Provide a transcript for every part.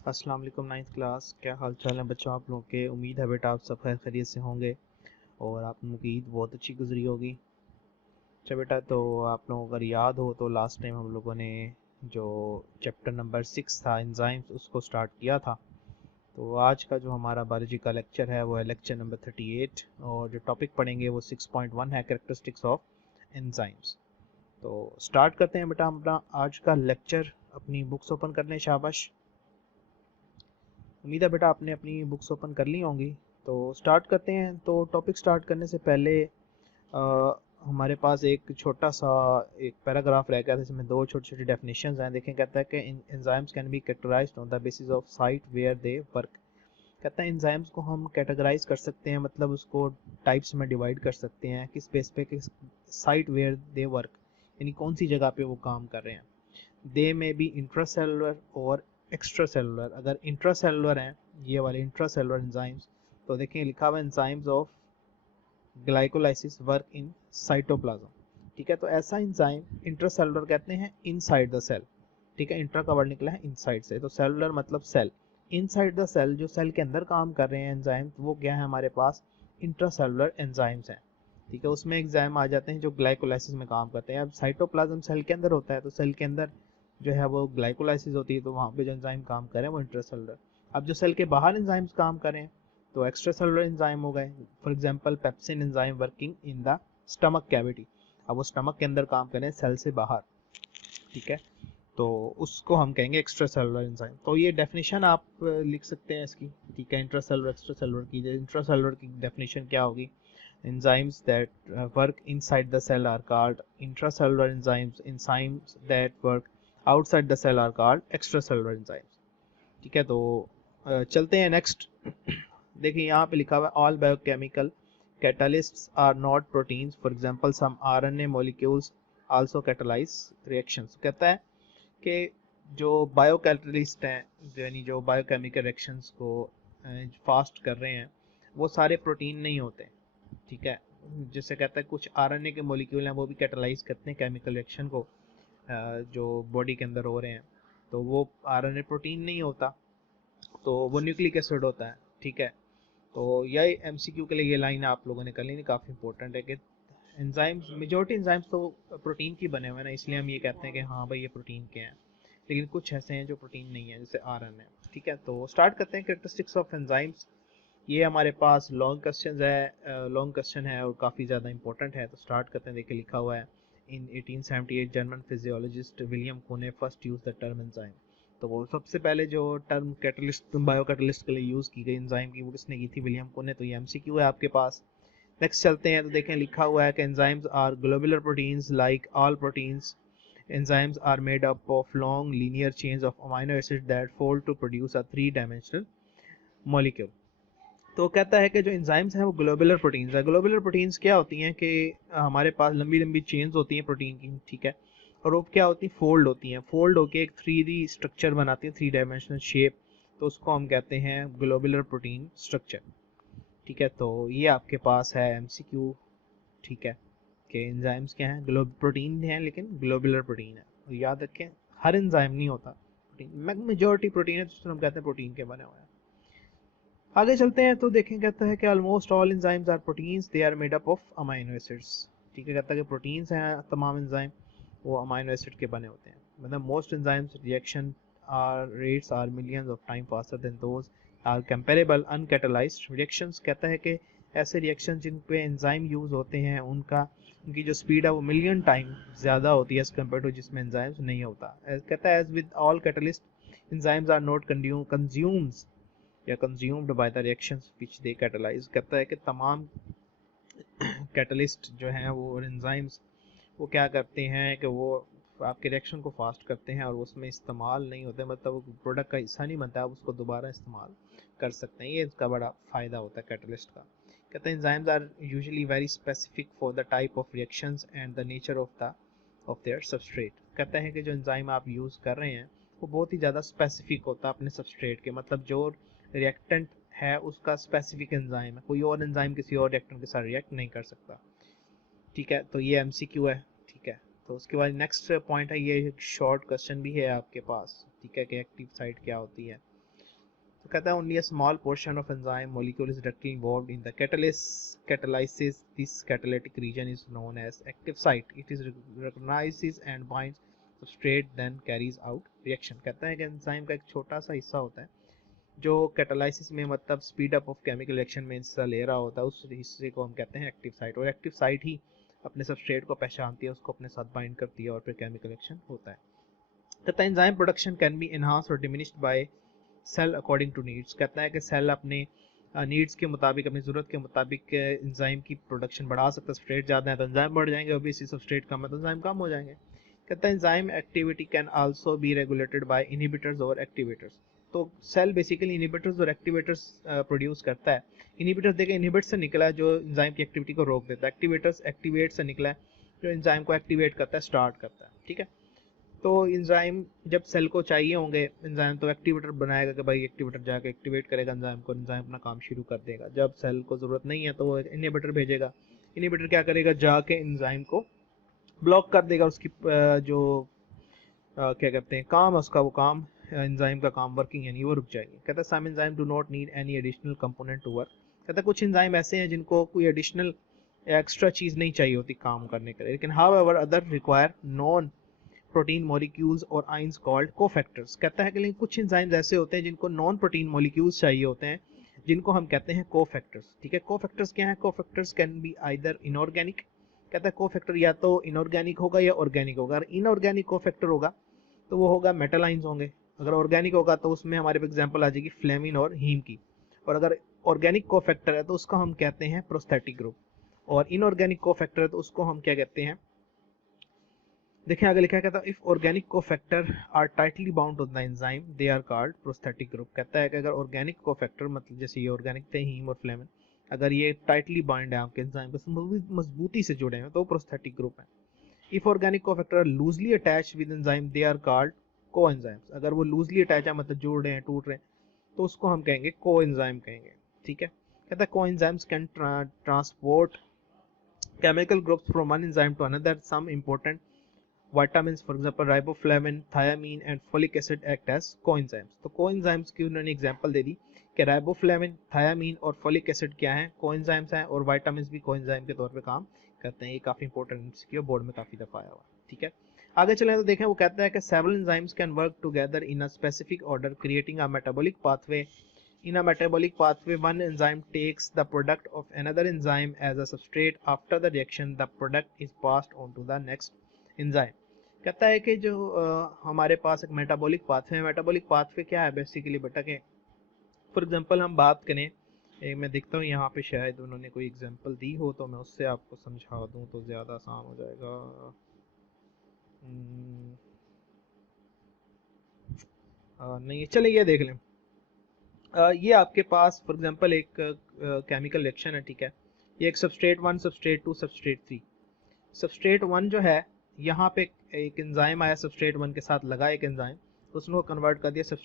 अस्सलाम वालेकुम ninth class. क्या हाल चाल है बच्चों आप लोगों के। उम्मीद है बेटा आप सब खैर खैरियत से होंगे और आप लोगों की ईद बहुत अच्छी गुजरी होगी। अच्छा बेटा, तो आप लोगों को अगर याद हो तो लास्ट टाइम हम लोगों ने जो चैप्टर नंबर 6 था एंजाइम्स उसको स्टार्ट किया था। तो आज का जो हमारा बायोलॉजी का लेक्चर है वो है लेक्चर नंबर 38 और जो टॉपिक पढ़ेंगे वो 6.1 है, कैरेक्टरिस्टिक्स ऑफ एंजाइम्स। तो स्टार्ट करते हैं बेटा अपना आज का लेक्चर। अपनी बुक्स ओपन करने शाबाश। उम्मीद है बेटा आपने अपनी बुक्स ओपन कर ली होंगी। तो स्टार्ट करते हैं। तो टॉपिक स्टार्ट करने से पहले हमारे पास एक छोटा सा एक पैराग्राफ रह गया था जिसमें दो छोटी छोटी डेफिनेशंस हैं। देखें, कहता है कि enzymes can be categorized on the basis of site where they work. कहता है एंजाइम्स को हम कैटेगराइज कर सकते हैं, मतलब उसको टाइप्स में डिवाइड कर सकते हैं किस बेस पे, किस साइट वेयर दे वर्क, यानी कौन सी जगह पे वो काम कर रहे हैं। दे में बी इंट्रासेलुलर और एक्स्ट्रा सेलुलर। अगर इंट्रासेलुलर हैं ये वाले इंट्रासेलुलर एंजाइम्स, तो देखिए लिखा हुआ enzymes of glycolysis work in cytoplasm. ठीक है, तो ऐसा एंजाइम इंट्रासेलुलर कहते हैं इनसाइड द सेल। ठीक है, इंट्रा का वर्ड निकला है इनसाइड से, तो सेलुलर मतलब सेल। इनसाइड द सेल जो सेल के अंदर काम कर रहे हैं एंजाइम, वो क्या है हमारे पास इंट्रासेलुलर एंजाइम्स हैं। ठीक है, उसमें एग्जाम आ जाते हैं जो ग्लाइकोलाइसिस में काम करते हैं। अब साइटोप्लाज्म सेल के अंदर होता है, तो सेल के अंदर जो है वो ग्लाइकोलाइसिस होती है, तो वहाँ पे जो एंजाइम काम करें वो इंट्रासेलुलर। अब जो सेल के बाहर एंजाइम्स काम करें तो एक्स्ट्रा सेलुलर एंजाइम हो गए। For example pepsin enzyme working in the stomach cavity. अब वो स्टमक के अंदर काम करें सेल से बाहर, ठीक है, तो उसको हम कहेंगे एक्स्ट्रा सेलुलर एंजाइम। तो ये डेफिनेशन आप लिख सकते हैं इसकी। ठीक है, इंट्रा सेलुलर एक्स्ट्रा सेलुलर की। इंट्रा सेलुलर की डेफिनेशन क्या होगी? enzymes that work inside the cell are called intracellular enzymes. Enzymes that work outside the cell are called extracellular enzymes. ठीक है, तो चलते हैं नेक्स्ट। देखिए यहाँ पे लिखा हुआ है all biochemical catalysts are not proteins, for example some RNA molecules also catalyze reactions. कहता है कि जो बायोकैटलिस्ट हैं, यानी जो बायोकेमिकल रिएक्शंस को फास्ट कर रहे हैं, वो सारे प्रोटीन नहीं होते। ठीक है, जैसे कहता है कुछ आरएनए के मॉलिक्यूल हैं वो भी कैटलाइज करते हैं केमिकल रिएक्शन को जो बॉडी के अंदर हो रहे हैं, तो वो आरएनए प्रोटीन नहीं होता, तो वो न्यूक्लिक एसिड होता है। ठीक है, तो यही एमसीक्यू के लिए ये लाइन आप लोगों ने कर लेनी, काफ़ी इंपॉर्टेंट है कि एंजाइम्स, मेजोरिटी एंजाइम्स तो प्रोटीन की बने हुए हैं ना, इसलिए हम ये कहते हैं कि हाँ भाई ये प्रोटीन के हैं। लेकिन कुछ ऐसे हैं जो प्रोटीन नहीं है, जैसे आरएनए। ठीक है, तो स्टार्ट करते हैं कैरेक्टरिस्टिक्स ऑफ एंजाइम्स। ये हमारे पास लॉन्ग क्वेश्चन है, लॉन्ग क्वेश्चन है और काफ़ी ज़्यादा इंपॉर्टेंट है। तो स्टार्ट करते हैं। देखिए लिखा हुआ है इन 1878 जर्मन फिजियोलॉजिस्ट विलियम कोने first use the term enzyme. तो वो सबसे पहले जो टर्म कैटलिस्ट बायो कैटलिस्ट के लिए यूज़ की गई एंजाइम की, वो किसने की थी? विलियम कोने। तो ये एमसीक्यू है आपके पास। नेक्स्ट चलते हैं। तो देखें लिखा हुआ है कि enzymes are globular proteins like all proteins. Enzymes are made up of long linear chains of amino acid that fold to produce a 3 dimensional molecule. तो कहता है कि जो एंजाइम्स हैं वो ग्लोबुलर प्रोटीन्स है। ग्लोबुलर प्रोटीन्स क्या होती हैं कि हमारे पास लंबी लंबी चेन्स होती हैं प्रोटीन की। ठीक है, और वो क्या होती हैं? फोल्ड होती हैं। फोल्ड होके एक 3D स्ट्रक्चर बनाती हैं, 3 डायमेंशनल शेप। तो उसको हम कहते हैं ग्लोबुलर प्रोटीन स्ट्रक्चर। ठीक है, तो ये आपके पास है एमसीक्यू। ठीक है, कि एंजाइम्स क्या हैं? प्रोटीन हैं, लेकिन ग्लोबुलर प्रोटीन है। और याद रखें हर एंजाइम नहीं होता प्रोटीन, मेजोरिटी प्रोटीन है, तो हम कहते हैं प्रोटीन के बने हुए हैं। आगे चलते हैं। तो देखें, कहता है कि almost all enzymes are proteins, they are made up of amino acids. ठीक है, कहता है कि प्रोटीन्स हैं तमाम एंजाइम, वो अमाइनो एसिड के बने होते हैं। मतलब most enzymes reaction are rates are millions of time faster than those are comparable uncatalyzed reactions. कहता है कि ऐसे रिएक्शन जिन पे एंजाइम यूज होते हैं उनकी जो स्पीड है वो मिलियन टाइम ज़्यादा होती है एज कम्पेयर टू जिसमें एंजाइम्स नहीं होता। कहता है as with all catalyst enzymes are not consumes या consumed by the reactions which they catalyse. कहता है कि तमाम कैटलिस्ट जो हैं वो एंजाइम्स, वो क्या करते हैं कि वो आपके रिएक्शन को फास्ट करते हैं और उसमें इस्तेमाल नहीं होते, मतलब वो प्रोडक्ट का हिस्सा नहीं बनता, आप उसको दोबारा इस्तेमाल कर सकते हैं। ये इसका बड़ा फ़ायदा होता है कैटलिस्ट का। कहते हैं enzymes are usually very specific for the type of reactions and the nature of their substrate. कहता है कि जो एंजाइम आप यूज़ कर रहे हैं वो बहुत ही ज़्यादा स्पेसिफिक होता है अपने सबस्ट्रेट के, मतलब जो रिएक्टेंट है उसका स्पेसिफिक एंजाइम है, कोई और एंजाइम किसी और रिएक्टेंट के साथ रिएक्ट नहीं कर सकता। ठीक है, तो ये एमसीक्यू है। ठीक है, तो उसके बाद नेक्स्ट पॉइंट है, ये शॉर्ट क्वेश्चन भी है आपके पास। ठीक है, कि एक्टिव साइट क्या होती है। तो कहता है only a small portion of enzyme molecule is directly involved in the catalysis. This catalytic region is known as active site. It is recognizes and binds substrate then carries out reaction. कहता है कि enzyme का एक छोटा सा हिस्सा होता है जो कैटालाइसिस में मतलब speed up of chemical reaction में हिस्सा ले रहा होता है, उस हिस्से को हम कहते हैं एक्टिव साइट। और एक्टिव साइट ही अपने सबस्ट्रेट को पहचानती है, उसको अपने साथ बाइंड करती है और फिर केमिकल रिएक्शन होता है। कहता है enzyme production can be enhanced और diminished by cell according to needs. कहता है कि सेल अपने नीड्स के मुताबिक, अपनी ज़रूरत के मुताबिक एंजाइम की प्रोडक्शन बढ़ा सकता है। सबस्ट्रेट ज़्यादा है तो एंजाइम बढ़ जाएंगे, ऑब्वियसली सबस्ट्रेट कम है तो एंजाइम कम हो जाएंगे। कहता है enzyme activity can also be regulated by inhibitors और एक्टिवेटर्स। तो सेल बेसिकली इनहिबिटर्स और एक्टिवेटर्स प्रोड्यूस करता है। इनहिबिटर्स देखिए इनहिबिट से निकला है जो एंजाइम की एक्टिविटी को रोक देता है, एक्टिवेटर्स एक्टिवेट से निकला है जो एंजाइम को एक्टिवेट करता है, स्टार्ट करता है। ठीक है, तो एंजाइम जब सेल को चाहिए होंगे एंजाइम तो एक्टिवेटर बनाएगा कि भाई एक्टिवेटर जाके एक्टिवेट करेगा एंजाइम को, एंजाइम अपना काम शुरू कर देगा। जब सेल को ज़रूरत नहीं है तो वो इनहिबिटर भेजेगा, इनहिबिटर क्या करेगा, जाके एंजाइम को ब्लॉक कर देगा, उसकी जो क्या कहते हैं काम है उसका, वो काम एंजाइम का काम वर्किंग यानी वो रुक जाएगी। कहता है some enzyme do not need any additional component to work. कहता है कुछ एंजाइम ऐसे हैं जिनको कोई एडिशनल एक्स्ट्रा चीज़ नहीं चाहिए होती काम करने के लिए, लेकिन however other require non protein molecules और आइंस कॉल्ड कोफैक्टर्स। कहता है कि लेकिन कुछ एंजाइम्स ऐसे होते हैं जिनको नॉन प्रोटीन मॉलिक्यूल्स चाहिए होते हैं, जिनको हम कहते हैं कोफैक्टर्स। ठीक है, कोफैक्टर्स क्या है, cofactors can be either inorganic. कहता है कोफैक्टर या तो इनऑर्गेनिक होगा या ऑर्गेनिक होगा। अगर इनऑर्गेनिक कोफैक्टर होगा तो वो होगा मेटल आइंस होंगे, अगर ऑर्गेनिक होगा तो उसमें हमारे पास एग्जांपल आ जाएगी फ्लेमिन और हीम की। और अगर ऑर्गेनिक कोफैक्टर है तो उसको हम कहते हैं प्रोस्थेटिक ग्रुप, और इनऑर्गेनिक कोफैक्टर है तो उसको हम क्या कहते हैं, देखिए आगे लिखा है, कहता है if organic cofactor are tightly bound to the enzyme they are called prosthetic group. कहता है कि अगर ऑर्गेनिक कोफैक्टर मतलब जैसे ये ऑर्गेनिक थे हीम और फ्लेमिन, अगर ये टाइटली बाइंड है आपके एंजाइम के मजबूती से जुड़े हैं तो प्रोस्थेटिक ग्रुप है। If organic cofactor are loosely attached with enzyme they are called coenzymes. अगर वो लूजली अटैच है मतलब जुड़ रहे हैं, टूट रहे हैं, तो उसको हम कहेंगे कोएंजाइम कहेंगे। ठीक है, कहता है coenzymes can transport chemical groups from one enzyme to another. Some important vitamins, for example riboflavin, thiamine and folic acid act as coenzymes। तो coenzymes की उन्होंने एग्जांपल दे दी कि राइबोफ्लेविन, थायामीन और फोलिक एसिड क्या है, कोएंजाइम्स हैं, और विटामिन्स भी कोएंजाइम के तौर पे काम करते हैं। ये काफी इंपॉर्टेंट एमसीक्यू बोर्ड में काफी दफा आया हुआ है। ठीक है, आगे चलें तो देखें, वो कहता है कि several enzymes can work together in a specific order creating a metabolic pathway. In a metabolic pathway, one enzyme takes the product of another enzyme as a substrate. After the reaction, the product is passed on to the next enzyme. कहता है कि जो हमारे पास एक metabolic pathway है, metabolic pathway क्या है basically बेटा के, फॉर एग्जांपल हम बात करें, मैं देखता हूँ यहाँ पे शायद उन्होंने कोई एग्जांपल दी हो तो मैं उससे आपको समझा दूँ तो ज़्यादा आसान हो जाएगा। नहीं चलिए ये देख लें। ये आपके पास फॉर एग्जांपल एक केमिकल रिएक्शन है। ठीक है, ये एक सबस्ट्रेट 1, सबस्ट्रेट 2, सबस्ट्रेट 3। सबस्ट्रेट 1 जो है, यहाँ पे एक एंजाइम आया सबस्ट्रेट 1 के साथ लगा एक एंजाइम, तो उसने कन्वर्ट कर दिया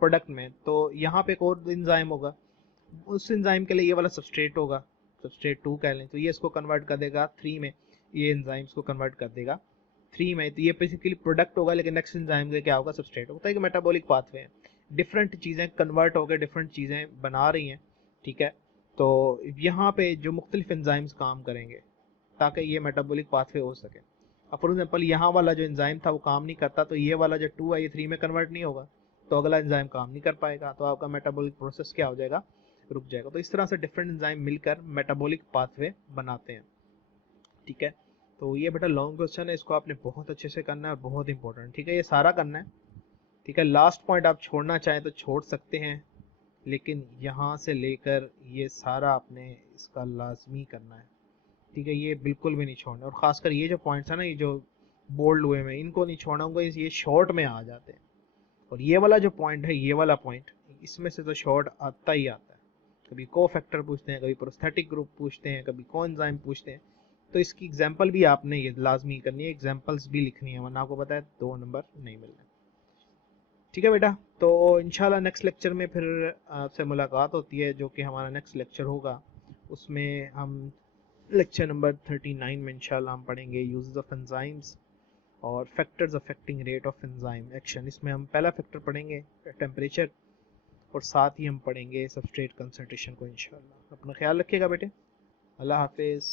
प्रोडक्ट में। तो यहाँ पे एक और एंजाइम होगा, उस एंजाइम के लिए ये वाला सबस्ट्रेट होगा, सबस्ट्रेट 2 कह लें, तो ये इसको कन्वर्ट कर देगा 3 में, ये एंजाइम्स को कन्वर्ट कर देगा 3 में। तो ये बेसिकली प्रोडक्ट होगा, लेकिन नेक्स्ट एंजाइम का क्या होगा, सबस्ट्रेट होता है कि मेटाबॉलिक पाथवे है, डिफरेंट चीज़ें कन्वर्ट होकर डिफरेंट चीज़ें बना रही हैं। ठीक है, तो यहाँ पे जो मुख्तलिफ एंजाइम्स काम करेंगे ताकि ये मेटाबॉलिक पाथवे हो सके। अब फॉर एग्जांपल यहाँ वाला जो एंजाइम था वो काम नहीं करता, तो ये वाला जो 2 है ये 3 में कन्वर्ट नहीं होगा, तो अगला एंजाइम काम नहीं कर पाएगा, तो आपका मेटाबॉलिक प्रोसेस क्या हो जाएगा, रुक जाएगा। तो इस तरह से डिफरेंट एंजाइम मिलकर मेटाबॉलिक पाथवे बनाते हैं। ठीक है, तो ये बेटा लॉन्ग क्वेश्चन है, इसको आपने बहुत अच्छे से करना है और बहुत इंपॉर्टेंट। ठीक है, ये सारा करना है। ठीक है, लास्ट पॉइंट आप छोड़ना चाहें तो छोड़ सकते हैं, लेकिन यहाँ से लेकर ये सारा आपने इसका लाजमी करना है। ठीक है, ये बिल्कुल भी नहीं छोड़ना, और खासकर ये जो पॉइंट्स है ना, ये जो बोल्ड हुए में, इनको नहीं छोड़ना होगा, ये शॉर्ट में आ जाते हैं। और ये वाला जो पॉइंट है, ये वाला पॉइंट, इसमें से तो शॉर्ट आता ही आता है। कभी कोफैक्टर पूछते हैं, कभी प्रोस्थेटिक ग्रुप पूछते हैं, कभी कोएंजाइम पूछते हैं, तो इसकी एग्जाम्पल भी आपने ये लाजमी करनी है, एग्जाम्पल्स भी लिखनी है, वरना आपको पता है 2 नंबर नहीं मिलने। ठीक है बेटा, तो इंशाल्लाह नेक्स्ट लेक्चर में फिर आपसे मुलाकात होती है, जो कि हमारा नेक्स्ट लेक्चर होगा। उसमें हम लेक्चर नंबर 39 में इंशाल्लाह हम पढ़ेंगे यूजेस ऑफ एंजाइम्स और factors affecting rate of enzyme action. इसमें हम पहला फैक्टर पढ़ेंगे टेम्परेचर, और साथ ही हम पढ़ेंगे सबस्ट्रेट कंसंट्रेशन को इंशाल्लाह। अपना ख्याल रखिएगा बेटे। अल्लाह हाफिज़।